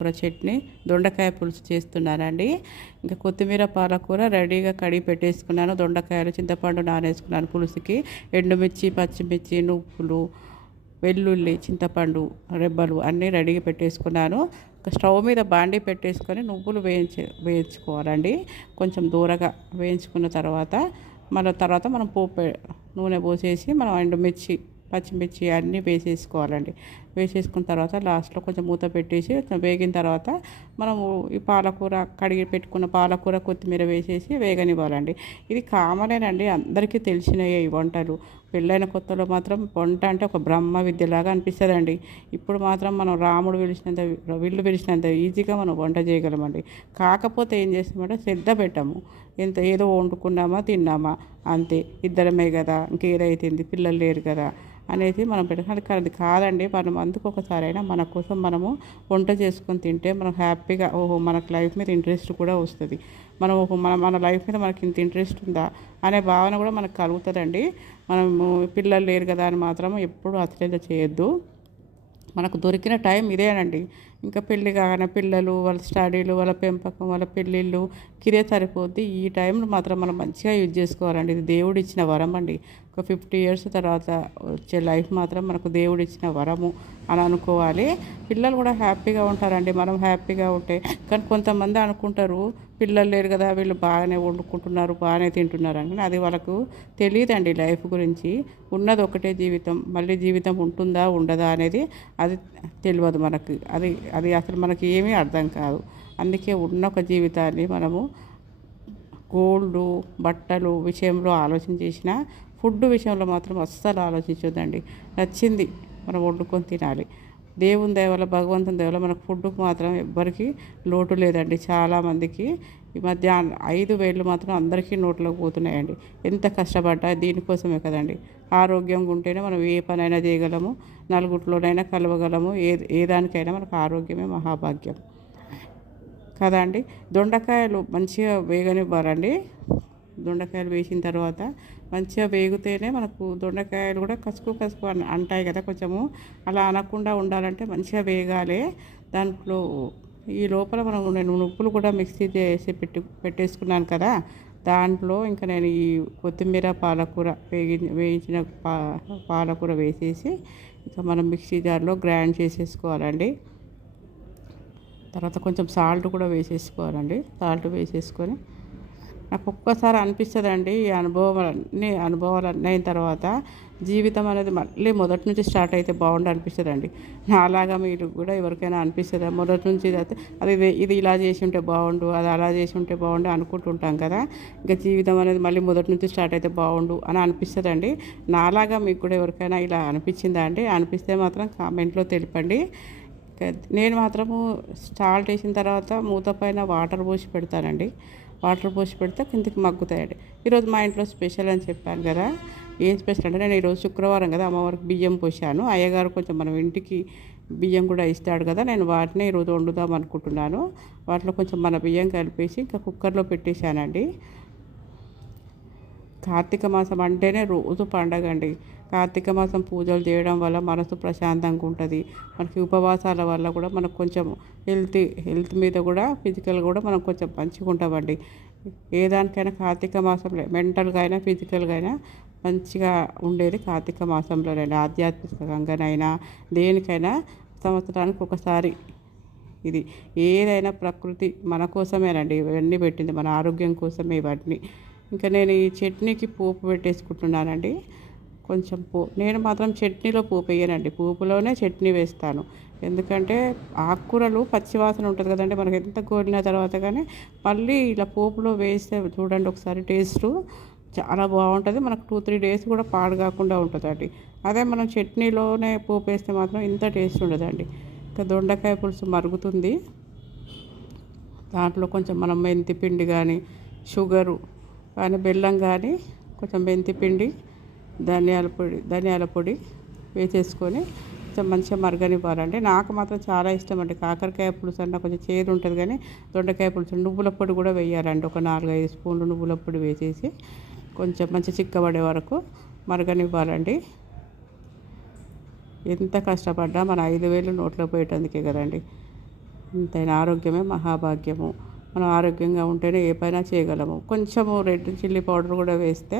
కూర చట్నీ దొండకాయ పులుసు చేస్తున్నానండి. ఇంకా కొత్తిమీర పాలకూర రెడీగా కడిగి పెట్టేసుకున్నాను. దొండకాయలు చింతపండు నానేసుకున్నాను పులుసుకి. ఎండుమిర్చి పచ్చిమిర్చి నువ్వులు వెల్లుల్లి చింతపండు రెబ్బలు అన్నీ రెడీగా పెట్టేసుకున్నాను. స్టవ్ మీద బాండీ పెట్టేసుకొని నువ్వులు వేయించి వేయించుకోవాలండి. కొంచెం దూరగా వేయించుకున్న తర్వాత మళ్ళీ తర్వాత మనం పోపు నూనె పోసేసి మనం ఎండుమిర్చి పచ్చిమిర్చి అన్నీ వేసేసుకోవాలండి. వేసేసుకున్న తర్వాత లాస్ట్లో కొంచెం మూత పెట్టేసి వేగిన తర్వాత మనము ఈ పాలకూర కడిగి పెట్టుకున్న పాలకూర కొత్తిమీర వేసేసి వేగనివ్వాలండి. ఇది కామనేనండి అందరికీ తెలిసినవి ఈ వంటలు. పెళ్ళైన కొత్తలో మాత్రం వంట అంటే ఒక బ్రహ్మ విద్యలాగా అనిపిస్తుందండి. ఇప్పుడు మాత్రం మనం రాముడు పిలిచినంత విల్లు పిలిచినంత ఈజీగా మనం వంట చేయగలమండి. కాకపోతే ఏం చేస్తామంటే శ్రద్ధ పెట్టాము. ఎంత ఏదో వండుకున్నామా తిన్నామా అంతే. ఇద్దరమే కదా ఇంకేదైతుంది పిల్లలు లేరు కదా. అనేది మనం పెట్టడానికి అది కాదండి మనం అందుకు ఒకసారైనా మన కోసం మనము వంట చేసుకొని తింటే మనం హ్యాపీగా ఓహో మనకు లైఫ్ మీద ఇంట్రెస్ట్ కూడా వస్తుంది. మనం ఓహో మన మన లైఫ్ మీద మనకి ఇంత ఇంట్రెస్ట్ ఉందా అనే భావన కూడా మనకు కలుగుతుందండి. మనము పిల్లలు లేరు కదా అని మాత్రం ఎప్పుడు అశ్రద్ధ చేయొద్దు. మనకు దొరికిన టైం ఇదేనండి. ఇంకా పెళ్ళి కాగానే పిల్లలు వాళ్ళ స్టడీలు వాళ్ళ పెంపకం వాళ్ళ పెళ్ళిళ్ళు కిరే సరిపోద్ది. ఈ టైంలో మాత్రం మనం మంచిగా యూజ్ చేసుకోవాలండి. ఇది దేవుడు ఇచ్చిన వరం అండి. ఒక ఫిఫ్టీ ఇయర్స్ తర్వాత వచ్చే లైఫ్ మాత్రం మనకు దేవుడు ఇచ్చిన వరము అని అనుకోవాలి. పిల్లలు కూడా హ్యాపీగా ఉంటారండి. మనం హ్యాపీగా ఉంటే కానీ కొంతమంది అనుకుంటారు పిల్లలు లేరు కదా వీళ్ళు బాగానే వండుకుంటున్నారు బాగానే తింటున్నారు అని. అది వాళ్ళకు తెలియదండి లైఫ్ గురించి. ఉన్నది ఒకటే జీవితం. మళ్ళీ జీవితం ఉంటుందా ఉండదా అనేది అది తెలియదు మనకు. అది అది అసలు మనకి ఏమీ అర్థం కాదు. అందుకే ఉన్న ఒక జీవితాన్ని మనము గోల్డ్ బట్టలు విషయంలో ఆలోచన చేసిన ఫుడ్ విషయంలో మాత్రం అస్సలు ఆలోచించొద్దండి. నచ్చింది మనం వండుకొని తినాలి. దేవుని దేవల భగవంతుని దేవల మనకు ఫుడ్కు మాత్రం ఎవ్వరికీ లోటు లేదండి. చాలామందికి ఈ మధ్య ఐదు వేళ్ళు మాత్రం అందరికీ నోట్లోకి పోతున్నాయండి. ఎంత కష్టపడ్డా దీనికోసమే కదండి. ఆరోగ్యంగా ఉంటేనే మనం ఏ పనైనా చేయగలము నలుగుట్లోనైనా కలవగలము ఏ ఏ దానికైనా మనకు ఆరోగ్యమే మహాభాగ్యం. కదా అండి? దొండకాయలు మంచిగా వేగనివ్వాలండి. దొండకాయలు వేసిన తర్వాత మంచిగా వేగితేనే మనకు దొండకాయలు కూడా కసుకు కసుకు అంటాయి కదా కొంచెము. అలా అనకుండా ఉండాలంటే మంచిగా వేగాలి. దాంట్లో ఈ లోపల మనం నేను నువ్వులు కూడా మిక్సీ చేసి పెట్టి పెట్టేసుకున్నాను కదా. దాంట్లో ఇంకా నేను ఈ కొత్తిమీర పాలకూర వేగి వేయించిన పా పాలకూర వేసేసి ఇంకా మనం మిక్సీ జార్లో గ్రైండ్ చేసేసుకోవాలండి. తర్వాత కొంచెం సాల్ట్ కూడా వేసేసుకోవాలండి. సాల్ట్ వేసేసుకొని నాకు ఒక్కసారి అనిపిస్తుంది అండి ఈ అనుభవాలన్నీ అనుభవాలు అన్నీ అయిన తర్వాత జీవితం అనేది మళ్ళీ మొదటి నుంచి స్టార్ట్ అయితే బాగుండు అనిపిస్తుంది అండి నాలాగా మీరు కూడా ఎవరికైనా అనిపిస్తుందా? మొదటి నుంచి అయితే అది ఇది ఇలా చేసి ఉంటే బాగుండు అది అలా చేసి ఉంటే బాగుండు అనుకుంటుంటాం కదా. ఇంకా జీవితం అనేది మళ్ళీ మొదటి నుంచి స్టార్ట్ అయితే బాగుండు అని అనిపిస్తుంది అండి నాలాగా మీకు కూడా ఎవరికైనా ఇలా అనిపించిందా అండి? అనిపిస్తే మాత్రం కామెంట్లో తెలిపండి. నేను మాత్రము సాల్ట్ వేసిన తర్వాత మూత పైన వాటర్ పోసి పెడతానండి. వాటర్ పోసి పెడితే కిందకి మగ్గుతాయండి ఈరోజు మా ఇంట్లో స్పెషల్ అని చెప్పాను కదా. ఏం స్పెషల్ అంటే నేను ఈరోజు శుక్రవారం కదా అమ్మవారికి బియ్యం పోసాను. అయ్యగారు కొంచెం మనం ఇంటికి బియ్యం కూడా ఇస్తాడు కదా నేను వాటిని ఈరోజు వండుదాం అనుకుంటున్నాను. వాటిలో కొంచెం మన బియ్యం కలిపేసి ఇంకా కుక్కర్లో పెట్టేశానండి. కార్తీక మాసం అంటేనే రోజు పండగ అండి. కార్తీక మాసం పూజలు చేయడం వల్ల మనసు ప్రశాంతంగా ఉంటుంది. మనకి ఉపవాసాల వల్ల కూడా మనకు కొంచెం హెల్త్ హెల్త్ మీద కూడా ఫిజికల్ కూడా మనం కొంచెం మంచిగా ఉంటామండి. ఏ దానికైనా కార్తీక మాసంలో మెంటల్గా అయినా ఫిజికల్గా అయినా మంచిగా ఉండేది కార్తీక మాసంలోనైనా ఆధ్యాత్మికంగానైనా దేనికైనా సంవత్సరానికి ఒకసారి ఇది. ఏదైనా ప్రకృతి మన కోసమేనండి ఇవన్నీ పెట్టింది మన ఆరోగ్యం కోసమే ఇవన్నీ. ఇంకా నేను ఈ చట్నీకి పోపు పెట్టేసుకుంటున్నానండి. కొంచెం పో నేను మాత్రం చట్నీలో పోపు వేయనండి పోపులోనే చట్నీ వేస్తాను. ఎందుకంటే ఆకుకూరలు పచ్చివాసన ఉంటుంది కదండి. మనకి ఎంత కోరిన తర్వాత కానీ మళ్ళీ ఇలా పోపులో వేస్తే చూడండి ఒకసారి టేస్ట్ చాలా బాగుంటుంది. మనకు టూ త్రీ డేస్ కూడా పాడు కాకుండా ఉంటుందండి. అదే మనం చట్నీలోనే పోపు వేస్తే మాత్రం ఇంత టేస్ట్ ఉండదండి. ఇంకా దొండకాయ పులుసు మరుగుతుంది. దాంట్లో కొంచెం మనం మెంతి పిండి కానీ షుగరు కానీ బెల్లం కానీ కొంచెం మెంతి పిండి ధనియాల పొడి ధనియాల పొడి వేసేసుకొని కొంచెం మంచిగా మరగనివ్వాలండి. నాకు మాత్రం చాలా ఇష్టం అండి. కాకరకాయ పులుసు అన్న కొంచెం చేదు ఉంటుంది కానీ దొండకాయ పులుసు నువ్వుల పొడి కూడా వేయాలండి. ఒక నాలుగైదు స్పూన్లు నువ్వుల పొడి వేసేసి కొంచెం మంచి చిక్కబడే వరకు మరగనివ్వాలండి. ఎంత కష్టపడ్డా మన ఐదు వేలు నోట్లో పోయేటందుకే కదండి. ఇంతైన ఆరోగ్యమే మహాభాగ్యము. మనం ఆరోగ్యంగా ఉంటేనే ఏ పైన చేయగలము. కొంచెము రెడ్ చిల్లీ పౌడర్ కూడా వేస్తే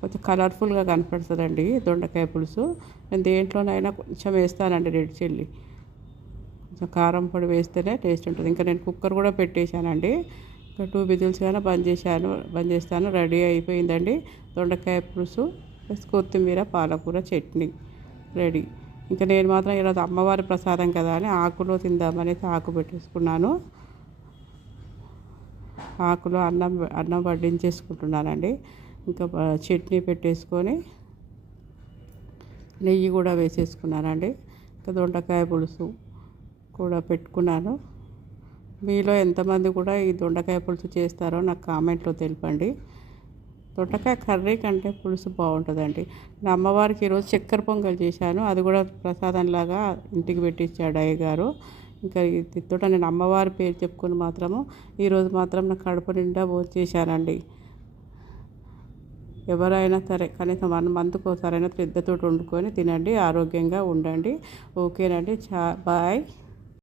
కొంచెం కలర్ఫుల్గా కనపడుతుందండి దొండకాయ పులుసు. నేను దేంట్లోనైనా కొంచెం వేస్తానండి రెడ్ చిల్లీ. కొంచెం కారం పొడి వేస్తేనే టేస్ట్ ఉంటుంది. ఇంకా నేను కుక్కర్ కూడా పెట్టేశానండి. ఇంకా టూ బిజిల్స్ కానీ బంద్ చేశాను బంద్ చేస్తాను. రెడీ అయిపోయిందండి దొండకాయ పులుసు ప్లస్ కొత్తిమీర పాలకూర చట్నీ రెడీ. ఇంకా నేను మాత్రం ఈరోజు అమ్మవారి ప్రసాదం కదా అని ఆకులో తిందామనేసి ఆకు పెట్టేసుకున్నాను. ఆకులో అన్నం అన్నం వడ్డించేసుకుంటున్నానండి. ఇంకా చట్నీ పెట్టేసుకొని నెయ్యి కూడా వేసేసుకున్నానండి. ఇంకా దొండకాయ పులుసు కూడా పెట్టుకున్నాను. మీలో ఎంతమంది కూడా ఈ దొండకాయ పులుసు చేస్తారో నాకు కామెంట్లో తెలిపండి. దొండకాయ కర్రీ కంటే పులుసు బాగుంటుందండి. నా అమ్మవారికి ఈరోజు చక్కెర పొంగల్ చేశాను. అది కూడా ప్రసాదంలాగా ఇంటికి పెట్టించాడు అయ్య గారు ఇంకా ఇది నేను అమ్మవారి పేరు చెప్పుకొని మాత్రము ఈరోజు మాత్రం నా కడుపు నిండా భోజేశానండి ఎవరైనా సరే కనీసం వన్ మంత్కి ఒకసారైనా శ్రద్ధతో వండుకొని తినండి ఆరోగ్యంగా ఉండండి. ఓకేనండి చా బాయ్.